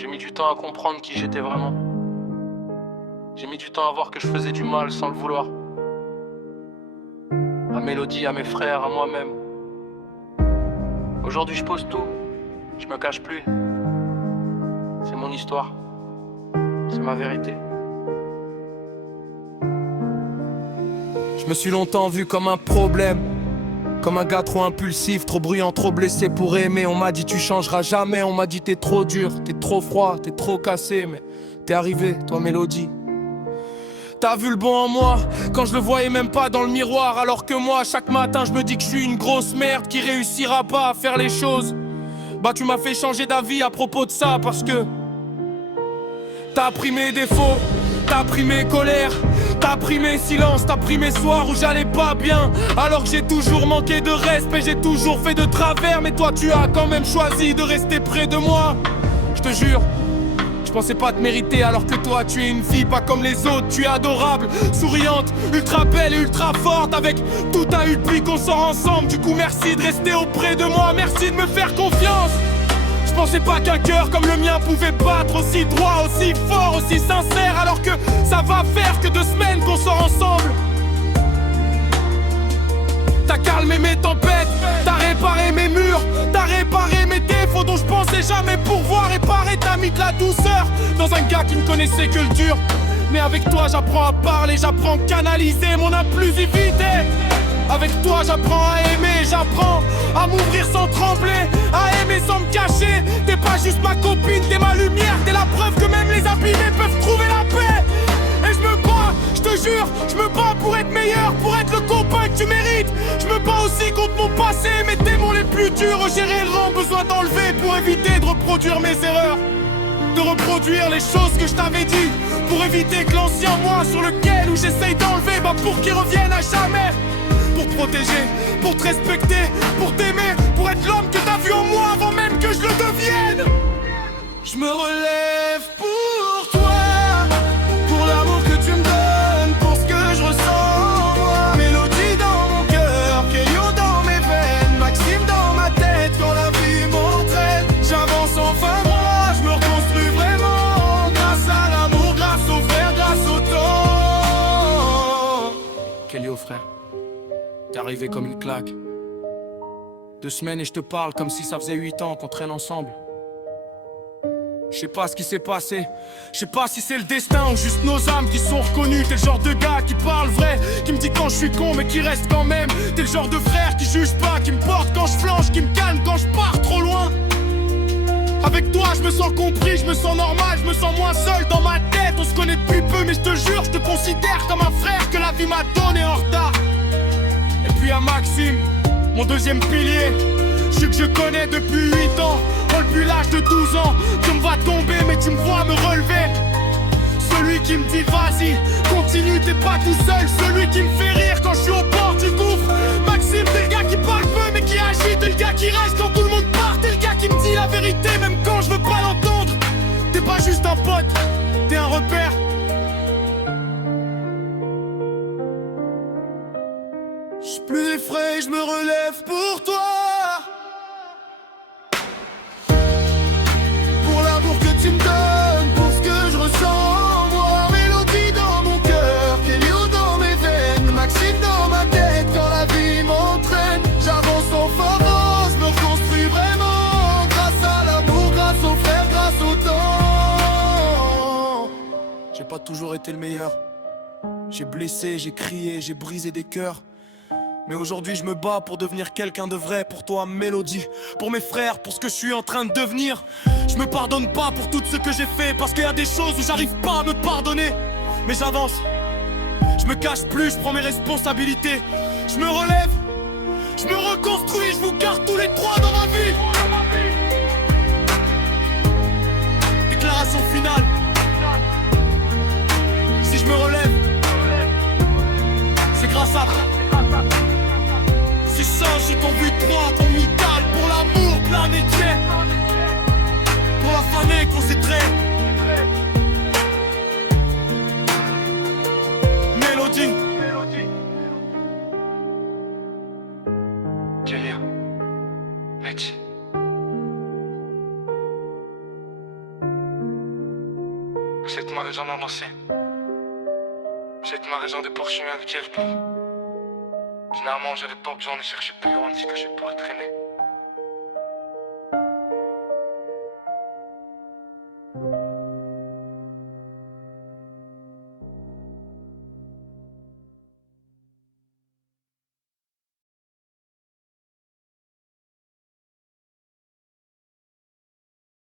J'ai mis du temps à comprendre qui j'étais vraiment. J'ai mis du temps à voir que je faisais du mal sans le vouloir. À Mélodie, à mes frères, à moi-même. Aujourd'hui je pose tout, je me cache plus. C'est mon histoire, c'est ma vérité. Je me suis longtemps vu comme un problème, comme un gars trop impulsif, trop bruyant, trop blessé pour aimer. On m'a dit tu changeras jamais, on m'a dit t'es trop dur, t'es trop froid, t'es trop cassé. Mais t'es arrivé, toi Mélodie. T'as vu le bon en moi, quand je le voyais même pas dans le miroir. Alors que moi, chaque matin, je me dis que je suis une grosse merde qui réussira pas à faire les choses. Bah tu m'as fait changer d'avis à propos de ça parce que t'as pris mes défauts, t'as pris mes colères, t'as pris mes silences, t'as pris mes soirs où j'allais pas bien. Alors que j'ai toujours manqué de respect, j'ai toujours fait de travers. Mais toi tu as quand même choisi de rester près de moi. Je te jure, je pensais pas te mériter alors que toi tu es une fille pas comme les autres. Tu es adorable, souriante, ultra belle et ultra forte. Avec tout un eu depuis qu'on sort ensemble. Du coup merci de rester auprès de moi, merci de me faire confiance. Je pensais pas qu'un cœur comme le mien pouvait battre aussi droit, aussi fort, aussi sincère. Alors que ça va faire que 2 semaines qu'on sort ensemble. T'as calmé mes tempêtes, t'as réparé mes murs, t'as réparé mes défauts dont je pensais jamais pouvoir réparer. T'as mis de la douceur dans un gars qui ne connaissait que le dur. Mais avec toi j'apprends à parler, j'apprends à canaliser mon impulsivité. Avec toi j'apprends à aimer, j'apprends à m'ouvrir sans trembler, à aimer sans me cacher. T'es pas juste ma copine, t'es ma lumière, t'es la preuve que même les abîmés peuvent trouver la paix. Et je me bats, je te jure, je me bats pour être meilleur, pour être le copain que tu mérites. Je me bats aussi contre mon passé, mes démons les plus durs. J'ai réellement besoin d'enlever pour éviter de reproduire mes erreurs, de reproduire les choses que je t'avais dit, pour éviter que l'ancien moi sur lequel où j'essaye d'enlever, bah pour qu'il revienne à jamais. Pour te protéger, pour te respecter, pour t'aimer, pour être l'homme que t'as vu en moi avant même que je le devienne. Je me relève pour toi, pour l'amour que tu me donnes, pour ce que je ressens moi. Mélodie dans mon cœur, Keyo dans mes veines, Maxime dans ma tête quand la vie m'entraîne. J'avance enfin moi, je me reconstruis vraiment, grâce à l'amour, grâce au frère, grâce au temps. Keyo frère, t'es arrivé comme une claque. 2 semaines et je te parle comme si ça faisait 8 ans qu'on traîne ensemble. Je sais pas ce qui s'est passé, je sais pas si c'est le destin ou juste nos âmes qui sont reconnues. T'es le genre de gars qui parle vrai, qui me dit quand je suis con mais qui reste quand même. T'es le genre de frère qui juge pas, qui me porte quand je flanche, qui me calme quand je pars trop loin. Avec toi je me sens compris, je me sens normal, je me sens moins seul dans ma tête. On se connaît depuis peu mais je te jure, je te considère comme un frère que la vie m'a donné en retard. Et puis à Maxime, mon 2e pilier, celui que je connais depuis 8 ans, depuis l'âge de 12 ans. Tu me vois tomber mais tu me vois me relever. Celui qui me dit vas-y, continue, t'es pas tout seul. Celui qui me fait rire quand je suis au bord du gouffre. Maxime, t'es le gars qui parle peu mais qui agit. T'es le gars qui reste quand tout le monde part. T'es le gars qui me dit la vérité même quand je veux pas l'entendre. T'es pas juste un pote, t'es un repère. J'suis plus effrayé, je me relève pour toi. Pour l'amour que tu me donnes, pour ce que je ressens moi. Mélodie dans mon cœur, Keyo dans mes veines, Maxime dans ma tête quand la vie m'entraîne. J'avance en force, je me reconstruis vraiment, grâce à l'amour, grâce au frère, grâce au temps. J'ai pas toujours été le meilleur. J'ai blessé, j'ai crié, j'ai brisé des cœurs. Mais aujourd'hui je me bats pour devenir quelqu'un de vrai. Pour toi Mélodie, pour mes frères, pour ce que je suis en train de devenir. Je me pardonne pas pour tout ce que j'ai fait, parce qu'il y a des choses où j'arrive pas à me pardonner. Mais j'avance, je me cache plus, je prends mes responsabilités. Je me relève, je me reconstruis, je vous garde tous les 3 dans ma vie. Déclaration finale. Si je me relève, c'est grâce à toi. C'est ça, j'ai ton but droit, ton vital. Pour l'amour planétaire, pour la famille qu'on s'est trait. Mélodie. Keyo, Mec. Cette ma raison d'en danser. Cette ma raison de poursuivre avec elle. Finalement, j'avais pas besoin de chercher plus loin de ce que je pourrais traîner.